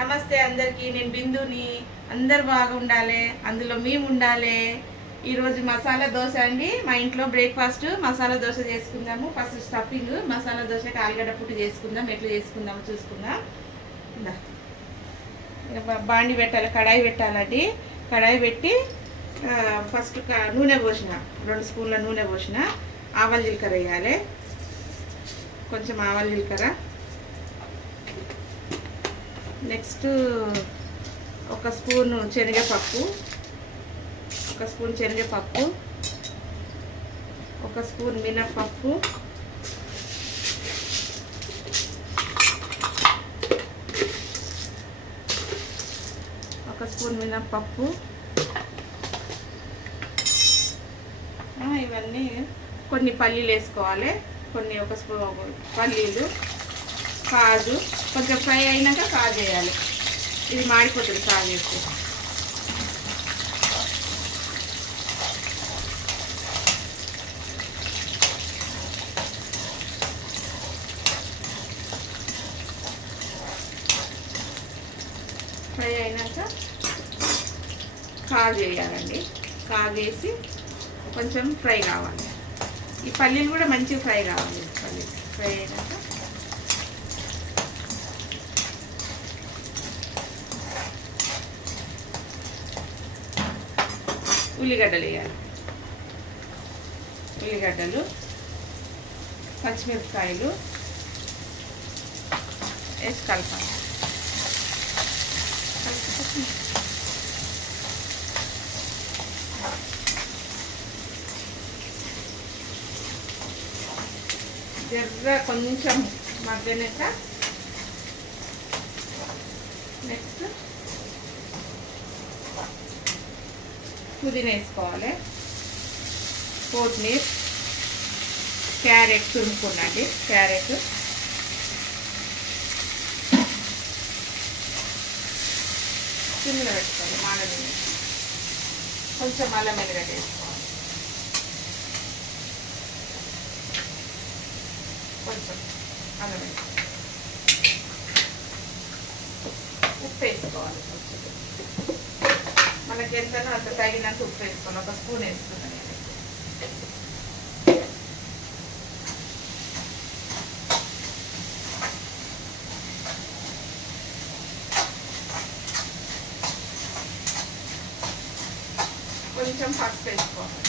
నమస్తే అందరికీ, నేను బిందుని. అందరు బాగుండాలి, అందులో మేము ఉండాలి. ఈరోజు మసాలా దోశ అండి. మా ఇంట్లో బ్రేక్ఫాస్ట్ మసాలా దోశ చేసుకుందాము. ఫస్ట్ స్టఫింగ్ మసాలా దోశకి ఆలుగడ్డ పుట్టి చేసుకుందాం. ఎట్లా చేసుకుందామో చూసుకుందాం. బాండి పెట్టాలి, కడాయి పెట్టాలండి. కడాయి పెట్టి ఫస్ట్ నూనె పోసిన, 2 స్పూన్ల నూనె పోసిన. ఆవాల జీలకర్ర వేయాలి, కొంచెం ఆవాల జీలకర్ర. నెక్స్ట్ 1 స్పూన్ శనగపప్పు, 1 స్పూన్ శనగపప్పు, 1 స్పూన్ మినప్పప్పు, 1 స్పూన్ మినప్పప్పు. ఇవన్నీ కొన్ని పల్లీలు వేసుకోవాలి, కొన్ని 1 స్పూన్ పల్లీలు, కాజు. కొంచెం ఫ్రై అయినాక కాజు వేయాలి, ఇది మాడిపోతుంది కాజు వేస్తే. ఫ్రై అయినాక కాజు వేయాలండి. కాజు వేసి కొంచెం ఫ్రై కావాలి. ఈ పల్లీలు కూడా మంచిగా ఫ్రై కావాలి. పల్లీలు ఫ్రై అయినాక ఉల్లిగడ్డలు వేయాలి. ఉల్లిగడ్డలు, పచ్చిమిరపకాయలు వేసి కలపాలి. జర్ర కొంచెం మగ్గనాక నెక్స్ట్ పుదీనా వేసుకోవాలి, కొత్తిమీర, క్యారెట్ తురుముకున్నాండి. క్యారెట్ సిమ్లో పెట్టుకోవాలి, మాడని. కొంచెం అల్లం వెల్లిగడ్డ వేసుకోవాలి, కొంచెం అల్లం వెల్లిగడ్డ. ఉప్పు వేసుకోవాలి, మనకి ఎంతనో అంత తగినంత ఉప్పు వేసుకోవాలి. 1 స్పూన్ వేసుకున్నాను నేను. కొంచెం పసుపు వేసుకోవాలి,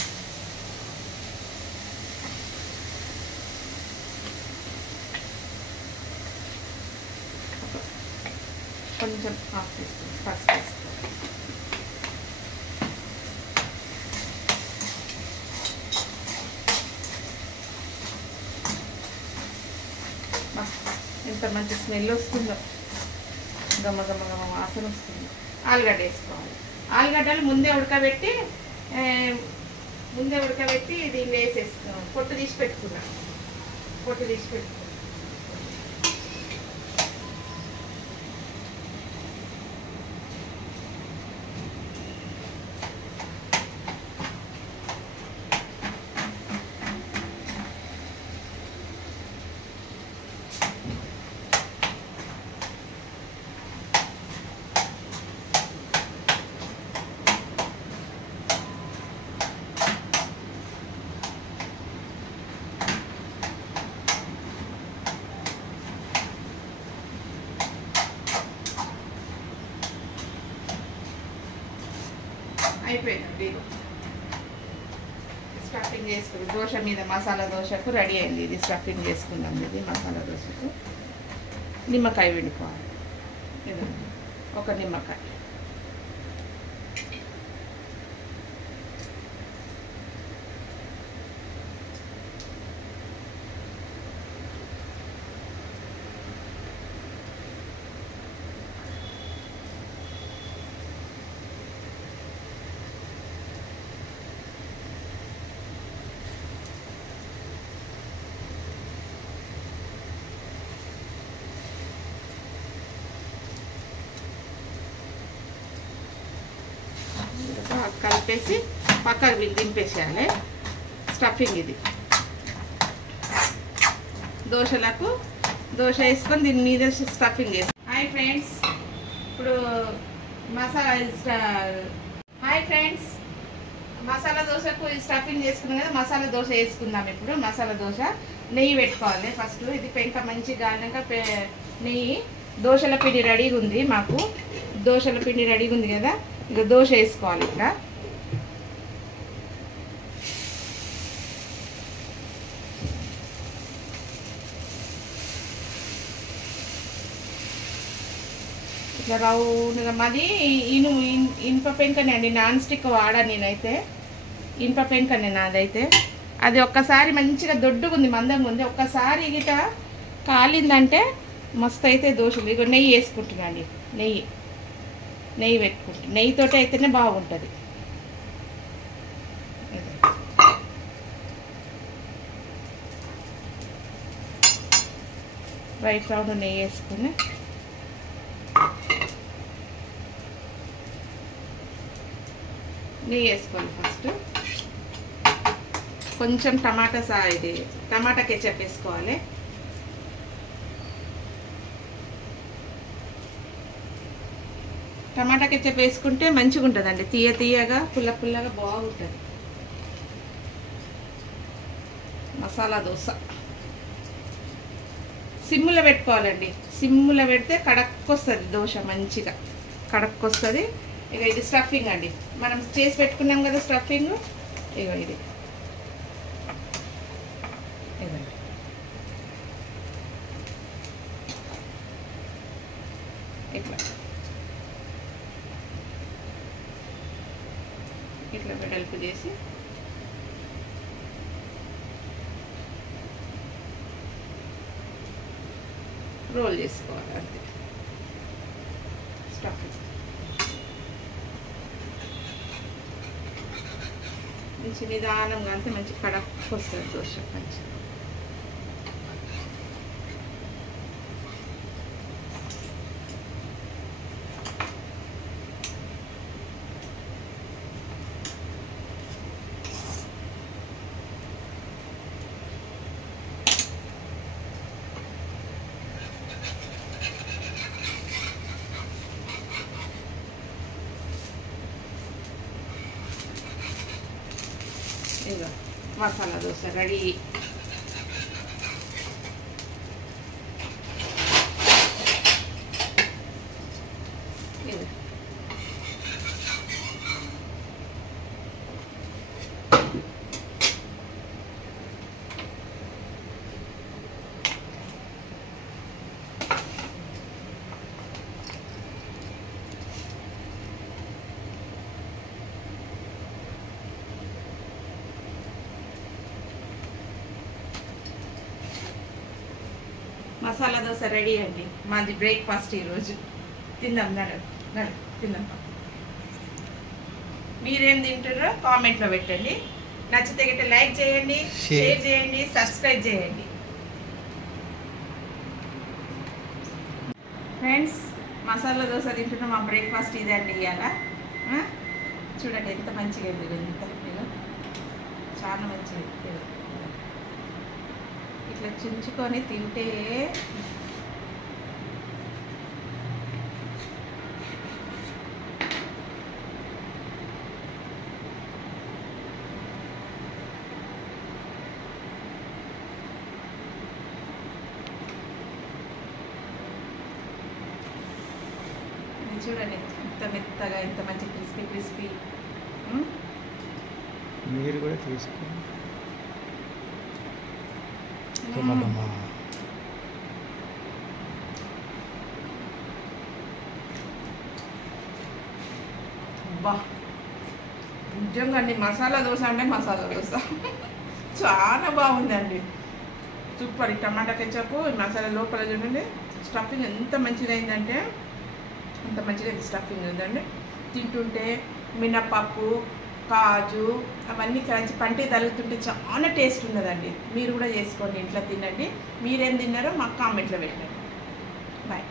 కొంచెం పసుపు వేసుకోవాలి. ఎంత మంచి స్మెల్ వస్తుందో, గమ్మ గమ్మ గమ్మ వాసన వస్తుంది. ఆలుగడ్డ వేసుకోవాలి. ఆలుగడ్డలు ముందే ఉడకబెట్టి దీన్ని వేసేసుకున్నాం. పొట్టు తీసి పెట్టుకున్నాను. అయిపోయిందండి. స్టఫింగ్ చేసుకుంది. దోశ మీద మసాలా దోశకు రెడీ అయింది. ఇది స్టఫింగ్ చేసుకుందాం. ఇది మసాలా దోశకు నిమ్మకాయ పిండుకోవాలి. ఇదండి 1 నిమ్మకాయ. కలిపేసి పక్కకు దింపేసేయాలి. స్టఫింగ్ ఇది దోశలకు దోశ వేసుకొని దీని మీద స్టఫింగ్ వేసి. హాయ్ ఫ్రెండ్స్, ఇప్పుడు హాయ్ ఫ్రెండ్స్, మసాలా దోశకు స్టఫింగ్ చేసుకున్నాం కదా, మసాలా దోశ వేసుకుందాం. ఇప్పుడు మసాలా దోశ నెయ్యి పెట్టుకోవాలి ఫస్ట్. ఇది పెంక మంచిగా కాలినాక నెయ్యి. దోశల పిండి రెడీగా ఉంది మాకు. దోశల పిండి రెడీగా ఉంది కదా, ఇక దోశ వేసుకోవాలి. ఇక్కడ ఇట్లా రౌండ్గా. మాది ఇనుప పెంకనే అండి, నాన్ స్టిక్ వాడా నేనైతే. ఇనుప పెంకనే నాదైతే. అది ఒక్కసారి మంచిగా దొడ్డుగా ఉంది, మందంగా ఉంది. ఒక్కసారి గిట కాలిందంటే మస్తు అయితే దోశలు. ఇక నెయ్యి వేసుకుంటున్నాండి, నెయ్యి పెట్టుకుంటు. నెయ్యితోటి అయితేనే బాగుంటుంది. రైట్ రౌండ్ నెయ్యి వేసుకుని నెయ్యి వేసుకోవాలి ఫస్ట్. కొంచెం టమాటా కెచప్ వేసుకోవాలి. టమాటా కెచప్ వేసుకుంటే మంచిగా ఉంటుందండి, తీయగా పుల్లగా బాగుంటుంది. మసాలా దోశ సిమ్ములో పెట్టుకోవాలండి. సిమ్ములో పెడితే కడక్కొస్తుంది దోశ, మంచిగా కడక్కొస్తుంది. ఇక ఇది స్టఫింగ్ అండి, మనం చేసి పెట్టుకున్నాం కదా స్టఫింగ్. ఇక ఇది ఇట్లా వెడల్పు చేసి రోల్ చేసుకోవాలి అంతే. స్టఫింగ్ మంచి నిదానంగా అంతే, మంచి కడక్కు వస్తుంది దోశ మంచి. ఇక మసాలా దోశ రెడీ. మసాలా దోశ రెడీ అండి, మాది బ్రేక్ఫాస్ట్ ఈరోజు. తిందాం, తిందాం. మీరేం తింటారో కామెంట్లో పెట్టండి. నచ్చితే గిట్ట లైక్ చేయండి, షేర్ చేయండి, సబ్స్క్రైబ్ చేయండి. ఫ్రెండ్స్, మసాలా దోశ తింటున్నాం. మా బ్రేక్ఫాస్ట్ ఇదండి ఇవాళ. చూడండి ఎంత మంచిగా ఉంది, ఎంత చాలా మంచిగా. ఇట్లా చించుకొని తింటే చూడండి ఎంత మెత్తగా, ఎంత మంచి క్రిస్పీ. మీరు కూడా తీసుకోండి. నిజంగా అండి, మసాలా దోశ అంటే మసాలా దోశ చాలా బాగుందండి, సూపర్. ఈ టమాటా కెచప్ మసాలా లోపల చూడండి, స్టఫింగ్ ఎంత మంచిగా అయిందంటే అంత మంచిగా స్టఫింగ్ ఉందండి. తింటుంటే మినపప్పు, కాజు అవన్నీ కలిసి పంటే తగులుతుంటే చాలా టేస్ట్ ఉన్నదండి. మీరు కూడా చేసుకోండి, ఇంట్లో తినండి. మీరేం తిన్నారో మాకు కామెంట్లో పెట్టండి. బాయ్.